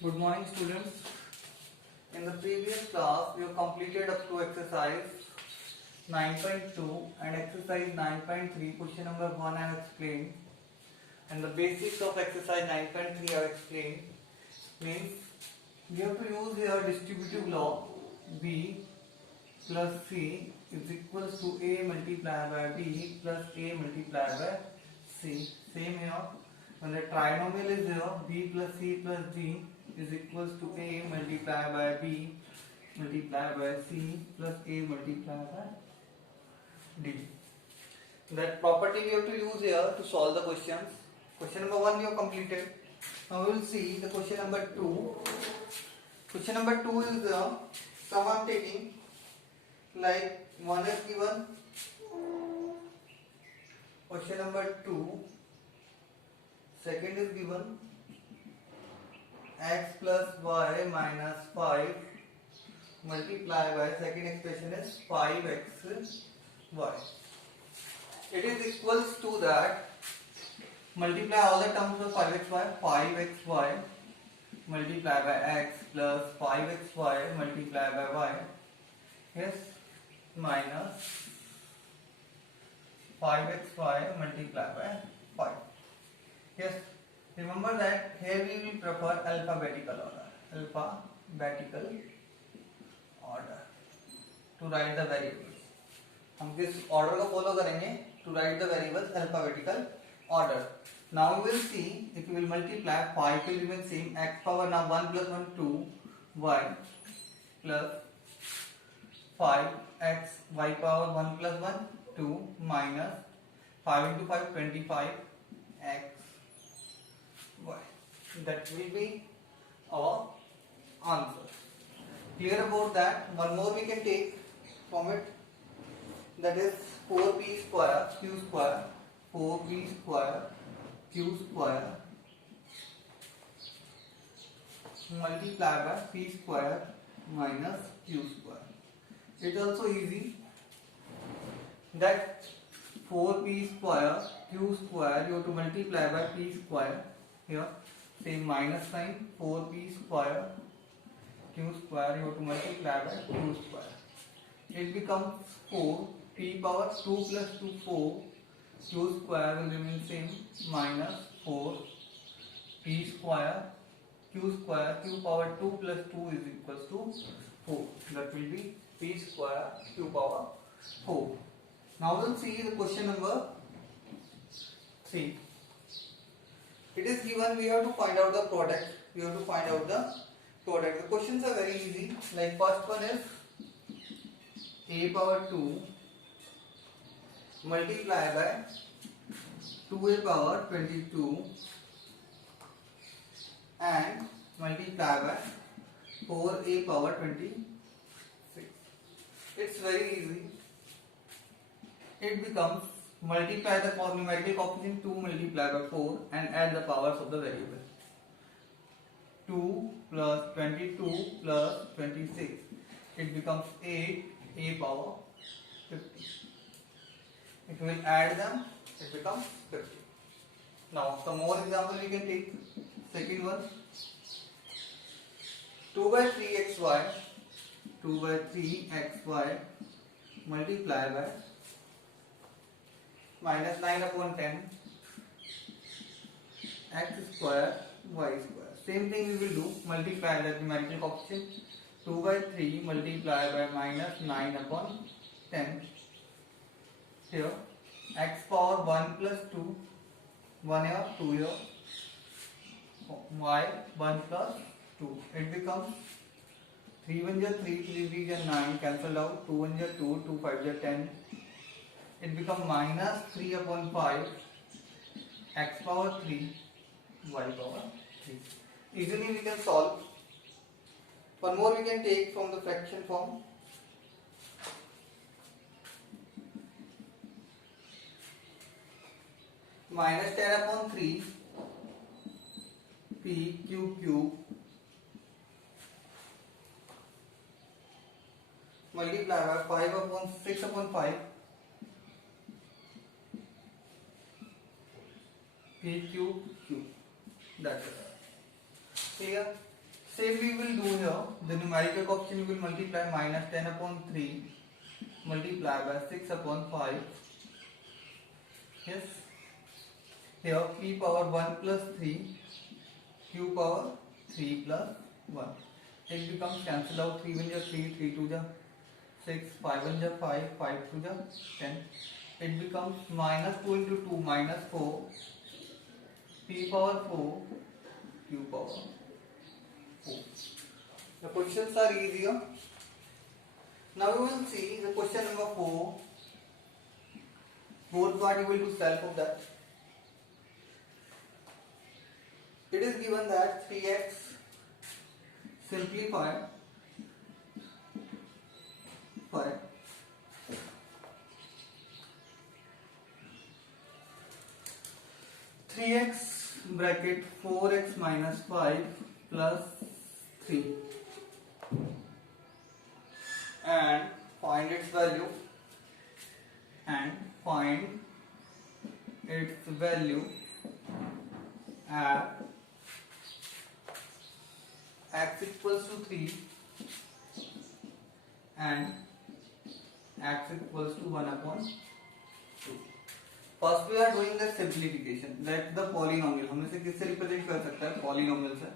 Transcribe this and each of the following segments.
Good morning, students. In the previous class, we have completed up to exercise 9.2 and exercise 9.3. Question number 1 I have explained, and the basics of exercise 9.3 I have explained. Means we have to use here distributive law. B plus C is equals to A multiplied by B plus A multiplied by C. Same here. When the trinomial is here, B plus C plus D is equals to A multiplied by B multiplied by C plus A multiplied by D. That property we have to use here to solve the questions. Question number 1 we have completed. Now we will see the question number 2. Question number 2 is sum I am taking, like 1 is given. Question number 2. Second is given x plus y minus 5 multiplied by second expression is 5x y. It is equals to that, multiply all the terms of 5xy multiplied by x plus 5xy multiplied by y, yes, minus 5xy multiplied by 5. Yes, remember that here we will prefer alphabetical order to write the variables. हम किस order को follow करेंगे to write the variables alphabetical order. Now we will see, if we will multiply, 5 will remain same, x power now 1 plus 1 2 y plus 5 x y power 1 plus 1 2 minus 5 into 5 25 x y. That will be our answer. Clear about that? One more we can take from it, that is 4p square q square, 4p square q square multiplied by p square minus q square. It is also easy, that 4p square q square you have to multiply by p square. Here same minus sign, 4p square q square you have to multiply by q square. It becomes 4, p power 2 plus 2 4, q square will remain same, minus 4 p square q power 2 plus 2 is equals to 4. That will be p square q power 4. Now we'll see the question number 3. It is given, we have to find out the product. The questions are very easy. Like first one is a power 2 multiplied by 2a power 22 and multiplied by 4a power 26. It's very easy. It becomes, multiply the numerical coefficient 2 multiplied by 4 and add the powers of the variable. 2 plus 22 plus 26. It becomes 8 a power 50. If we will add them, it becomes 50. Now some more example we can take. Second one, 2 by 3xy multiplied by minus 9 upon 10 x square y square. Same thing we will do, multiply the numerical coefficient, 2 by 3 multiplied by minus 9 upon 10. Here x power 1 plus 2, 1 here 2 here, y 1 plus 2. It becomes 3 1 is 3, 3 3 is 9, cancel out, 2 1 is 2, 2 5 is 10. It becomes minus 3 upon 5 x power 3 y power 3. Easily we can solve. One more we can take from the fraction form. Minus 10 upon 3 p q cube multiplied by 6 upon 5 p cube cube. That's it. Clear? Same we will do here. The numerical coefficient will multiply minus 10 upon 3 multiply by 6 upon 5. Yes. Here p power 1 plus 3 q power 3 plus 1. It becomes cancel out 3 1 3, 3 2 6, 5 1 5, 5 2 10. It becomes minus 2 into 2 minus 4 p power 4 q power 4. The questions are easier. Now we will see the question number 4. Both part you will do self of that. It is given that 3x simplify 3x bracket 4x minus 5 plus 3 and find its value at x equals to 3 and x equals to 1 upon 2. First we are doing the simplification. Let the polynomial, हम इसे किससे represent कर सकते हैं? Polynomial से.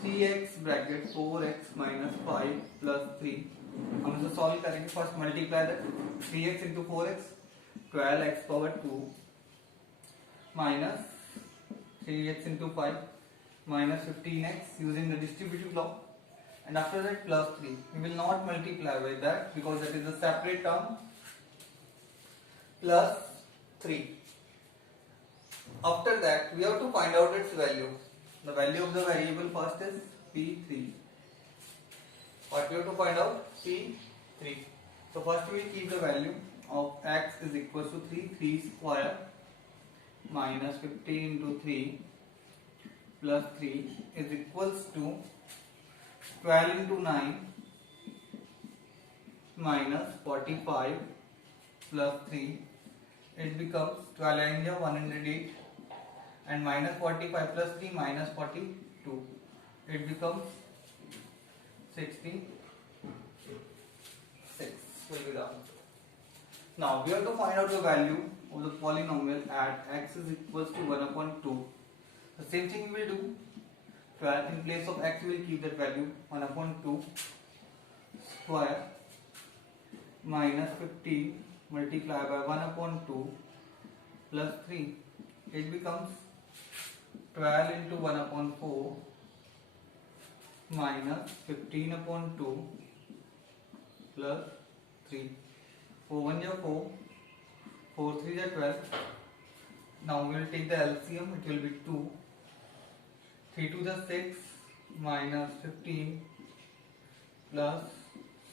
3x bracket 4x minus 5 plus 3. हम इसे solve करेंगे. First multiply that 3x into 4x 12x power 2 minus 3x into 5 minus 15x using the distributive law, and after that plus 3. We will not multiply with that because that is a separate term. Plus 3. After that we have to find out its value. The value of the variable first is p3. What we have to find out? p3. So first we will keep the value of x is equals to 3 square minus 15 into 3 plus 3 is equals to 12 into 9 minus 45 plus 3. It becomes 12 and 108 and minus 45 plus 3 minus 42. It becomes 66 will be the answer. Now we have to find out the value of the polynomial at x is equals to 1 upon 2. The same thing we will do. 12 in place of x we will keep that value 1 upon 2 square minus 15 multiply by 1 upon 2 plus 3. It becomes 12 into 1 upon 4 minus 15 upon 2 plus 3. 4 1 is 4, 4 3 is 12. Now we will take the LCM, it will be 2. 3 2 is 6 minus 15 plus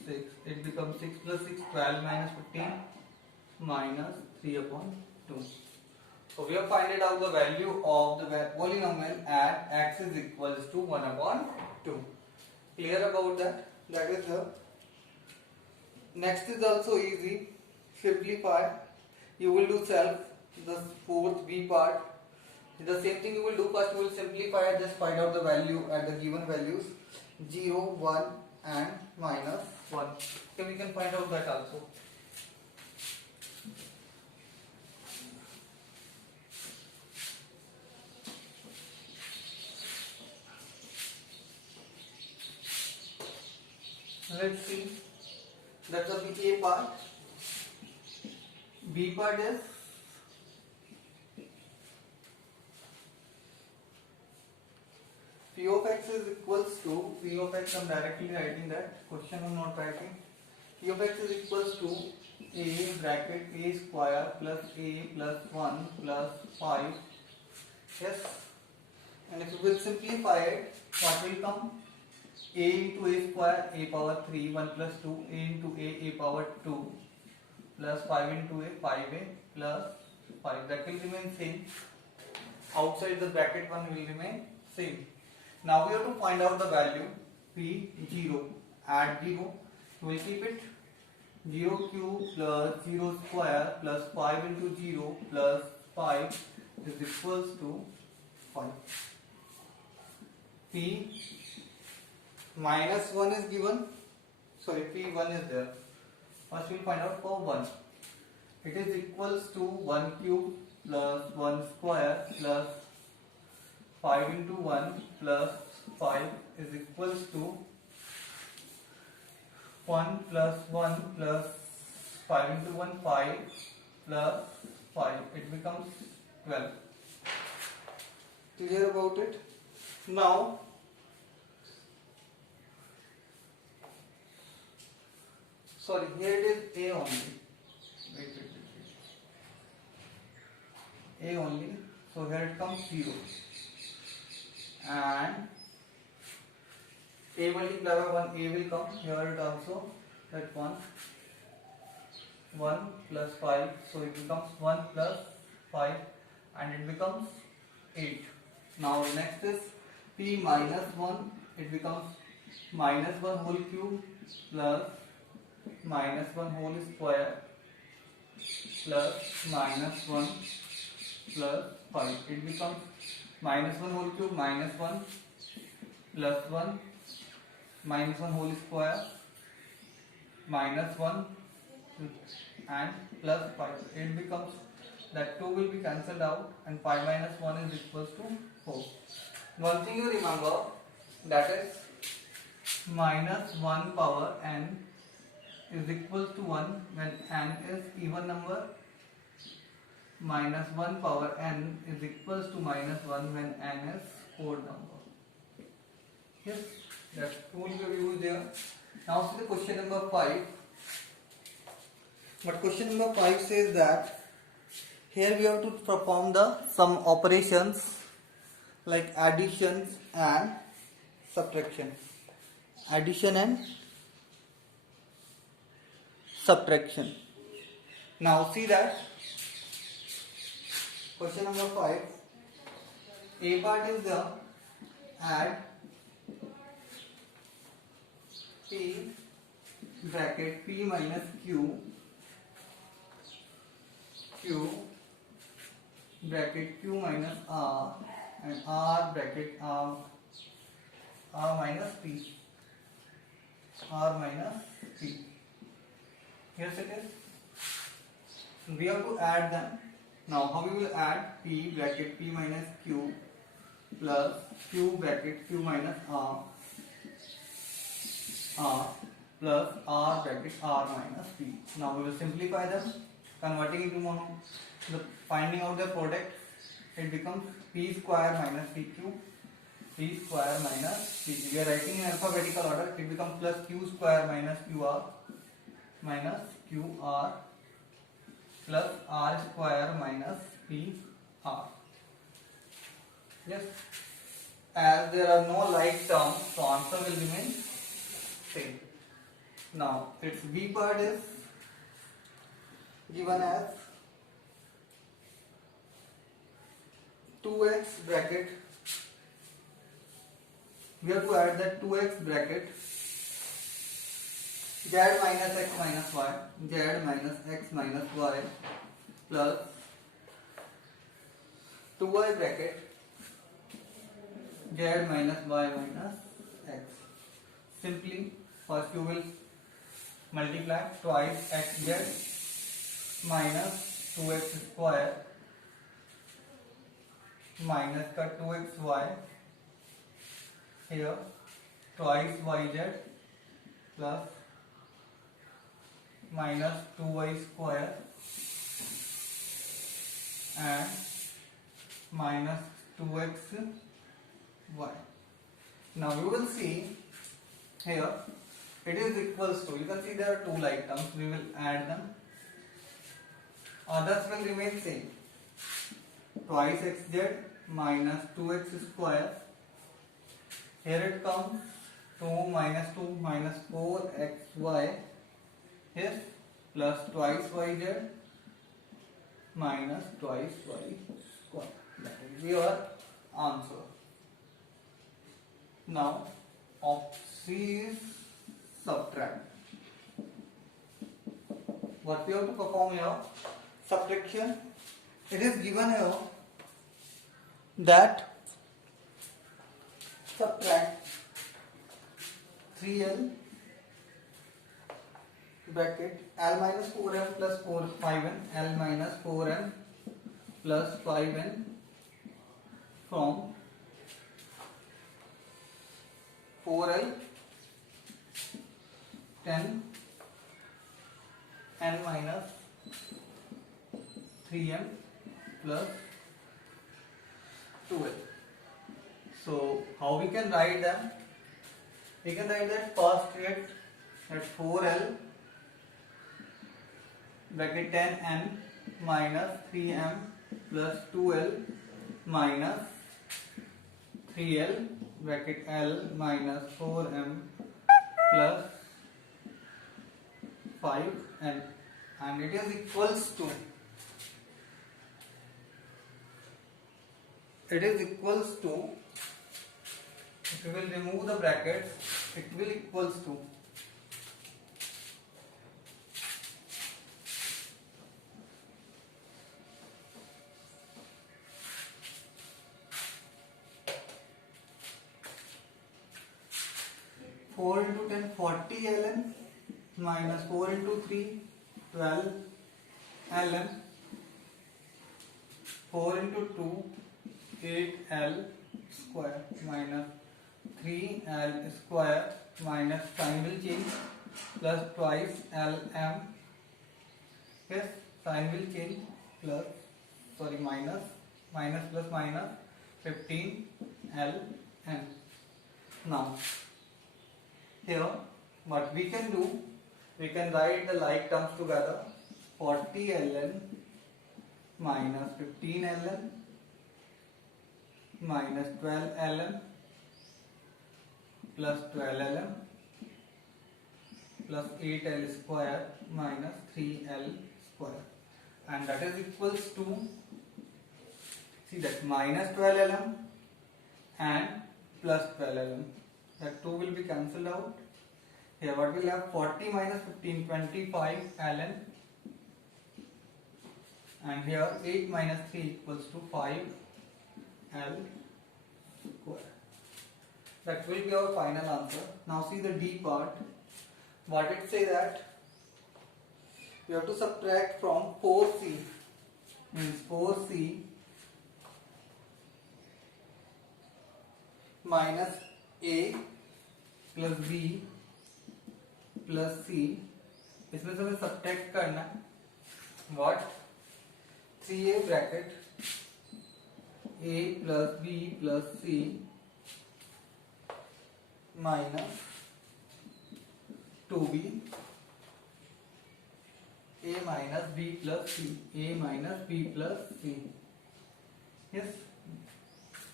6. It becomes 6 plus 6, 12 minus 15 minus 3 upon 2. So we have find out the value of the polynomial at x is equals to 1 upon 2. Clear about that? That is the next is also easy. Simplify. You will do self. The fourth B part. The same thing you will do. First you will simplify and just find out the value at the given values 0, 1 and minus 1. Okay, we can find out that also. Let's see. That's the A part. B part is P of x is equals to P of x. I'm directly writing that. Question I'm not writing. P of x is equals to A bracket A square plus A plus 1 plus 5. Yes. And if you will simplify it, what will come? A into A square A power 3 1 plus 2 A into A power 2 plus 5 into A 5A plus 5. That will remain same. Outside the bracket one will remain same. Now we have to find out the value P0. Add 0. We will keep it 0 cube plus 0 square plus 5 into 0 plus 5 is equals to 5. P minus 1 is given, sorry, P1 is there. First we'll find out for 1. It is equals to 1 cube plus 1 square plus 5 into 1 plus 5 is equals to 1 plus 1 plus 5 into 1, 5 plus 5. It becomes 12. Clear about it? Now, sorry, here it is A only. Wait. A only. So here it comes 0. And A multiplied by 1, A will come. Here it also, that 1. 1 plus 5. So it becomes 1 plus 5 and it becomes 8. Now next is P minus 1. It becomes minus 1 whole cube plus minus 1 whole square plus minus 1 plus 5. It becomes minus 1 whole cube minus 1 plus 1 minus 1 whole square minus 1 and plus 5. It becomes that 2 will be cancelled out and 5 minus 1 is equals to 4. One thing you remember, that is minus 1 power n is equals to 1 when n is even number, minus 1 power n is equals to minus 1 when n is odd number. Yes, that rule we use there. Now see the question number 5. But question number 5 says that here we have to perform some operations like additions and subtraction. Addition and subtraction. Now see that question number 5. A part is the add P bracket P minus Q bracket Q minus R and R bracket R minus P. Yes it is. We have to add them. Now how we will add P bracket P minus Q plus Q bracket Q minus R plus R bracket R minus P. Now we will simplify them, converting into mono. The finding out the product, it becomes P square minus PQ, P square minus PQ. We are writing in alphabetical order. It becomes plus Q square minus QR minus QR plus R square minus PR. Yes. As there are no like terms, so answer will remain same. Now its B part is given as 2x bracket. We have to add that 2x bracket z minus x minus y, z minus x minus y plus 2y bracket z minus y minus x. Simply first you will multiply twice xz minus 2x square minus का 2xy here twice yz plus minus 2y square and minus 2xy. Now you will see here it is equals to, you can see there are two like terms, we will add them, others will remain same. Twice xz minus 2x square, here it comes 2 minus 4xy, yes, plus twice yz minus twice y square. That is your answer. Now option C is subtract. What we have to perform here? Subtraction. It is given here that subtract 3L bracket L minus 4M plus 5N, L minus 4M plus 5N from 4L 10 N minus 3M plus 2L. So how we can write them? We can write that first get at 4L bracket 10N minus 3M plus 2L minus 3L bracket L minus 4M plus 5N, and it is equals to, if we will remove the brackets, it will equals to 4 into 10 40 ln minus 4 into 3 12 ln 4 into 2 8 L square minus 3 L square minus sign will change plus twice LM. Yes, sign will change plus minus plus minus 15 LN. Now here what we can do, we can write the like terms together. 40 ln minus 15 ln minus 12 ln plus 12 ln plus 8L square minus 3L square, and that is equals to, see that minus 12 ln and plus 12 ln, that 2 will be cancelled out. Here what will have 40 minus 15 25 ln, and here 8 minus 3 equals to 5 L square. That will be our final answer. Now see the D part. What it say that we have to subtract from 4C, means 4C minus A plus B plus C, इसमें से हमें subtract करना है what 3A bracket A plus B plus C minus 2B A minus B plus C, A minus B plus C. Yes,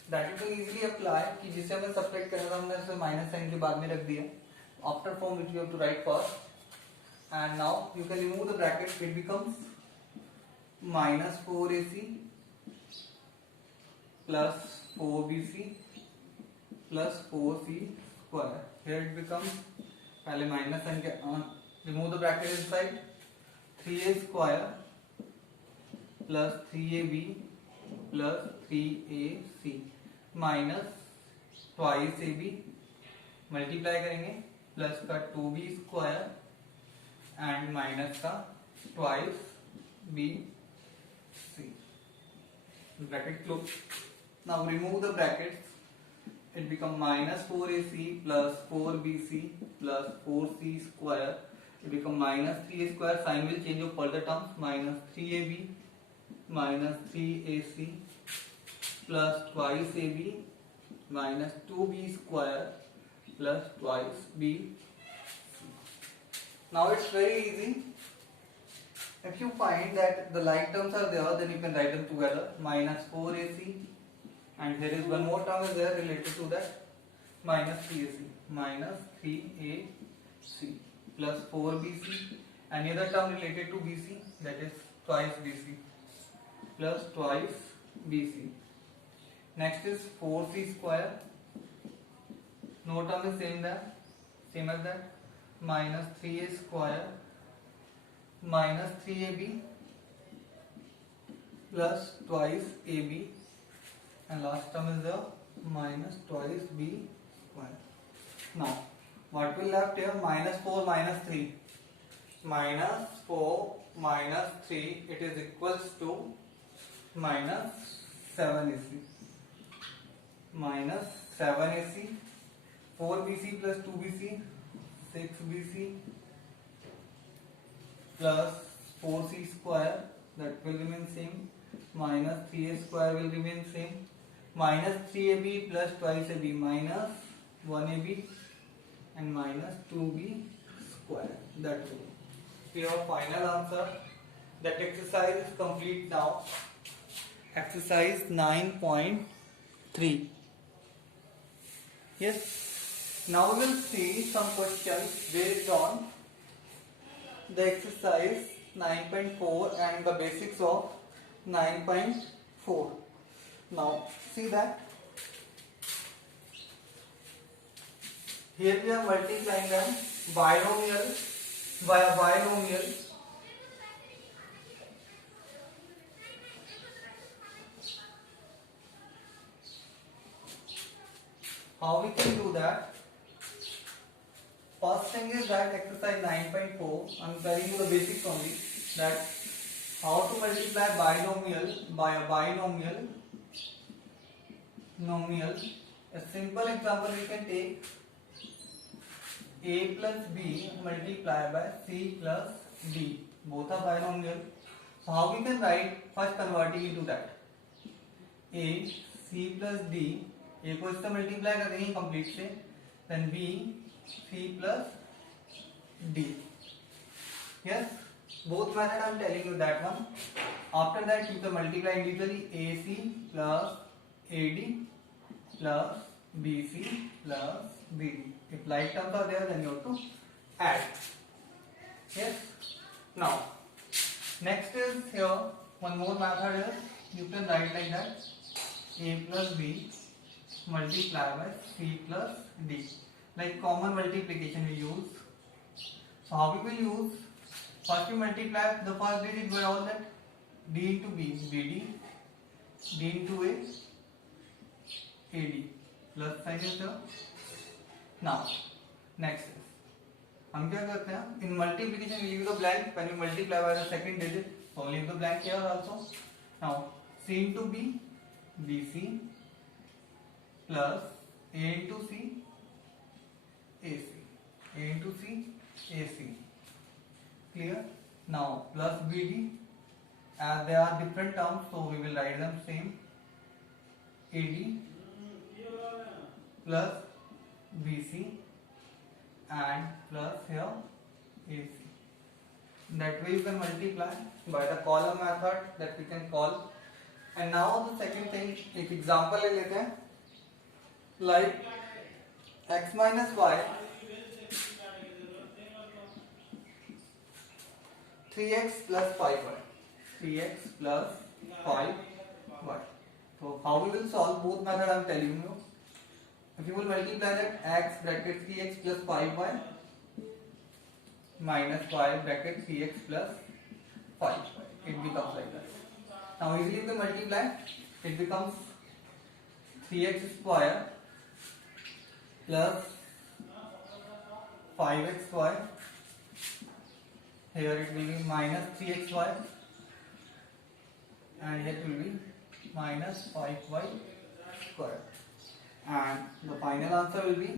that you can easily apply कि जिसे हमें subtract करना था हमने उसे माइनस साइन के बाद में रख दिया. After form which you have to write first, and now you can remove the bracket. It becomes minus 4AC plus 4BC plus 4C square. Here it becomes, पहले minus and remove the bracket inside, 3A square plus 3AB plus 3AC minus twice AB, multiply करेंगे plus का 2B square and minus का twice BC. Bracket close. Now remove the brackets. It become minus 4AC plus 4BC plus 4C square. It become minus 3A square. Sign will change of further terms. Minus 3AB minus 3AC plus twice AB minus 2B square plus twice BC. Now it's very easy. If you find that the like terms are there, then you can write them together. Minus 4AC, and here is one more term is there related to that, minus 3AC, minus 3AC plus 4BC. Any other term related to BC, that is twice BC plus twice BC. Next is 4C square. No term is same as that. Minus 3A square minus 3AB plus twice AB, and last term is the minus twice B square. Now What will left here? Minus 4 minus 3. Minus 4 minus 3, it is equals to minus 7 AC. Minus 7 AC. 4 BC plus 2 BC, 6 BC plus 4C square, that will remain same. Minus 3A square will remain same. Minus 3AB plus twice AB, minus 1AB and minus 2B square. That will be your final answer. That exercise is complete now. Exercise 9.3. Yes. Now we will see some questions based on the exercise 9.4 and the basics of 9.4. Now see that here we are multiplying them binomial via binomial. How we can do that? First thing is that exercise 9.4, I am telling you the basics only, that how to multiply binomial by a binomial. A simple example we can take a plus b multiplied by c plus d. Both are binomial. So how we can write? First converting into that. A c plus d, a को इससे multiply कर देंगे complete से, then b c plus d. Yes, both method I am telling you that one. After that you can multiply individually ac plus ad plus bc plus bd. If like terms are there, then you have to add. Yes. Now, next is here one more method is you can write like that: a plus b multiplied by c plus d. Like common multiplication we use. So how we will use? First we multiply the first digit by all that d into b, bd, d into a, ad, plus sign is there. Now, next is हम क्या करते हैं? In multiplication we leave the blank when we multiply by the second digit. So leave the blank here also. Now c into b, bc plus a into c, ac, a into c, ac. Clear? Now plus bd, as they are different terms, so we will write them same. ad plus bc and plus here ac. That way you can multiply by the column method that we can call. And now the second thing, एक example ले लेते हैं. Like x minus y 3x plus 5y. 3x plus 5y. So how we will solve? Both method I am telling you. If you will multiply that x bracket 3x plus 5y minus y bracket 3x plus 5y, it becomes like that. Now easily you can multiply. It becomes 3x square plus 5xy. Here it will be minus 3xy and here it will be minus 5y square. And the final answer will be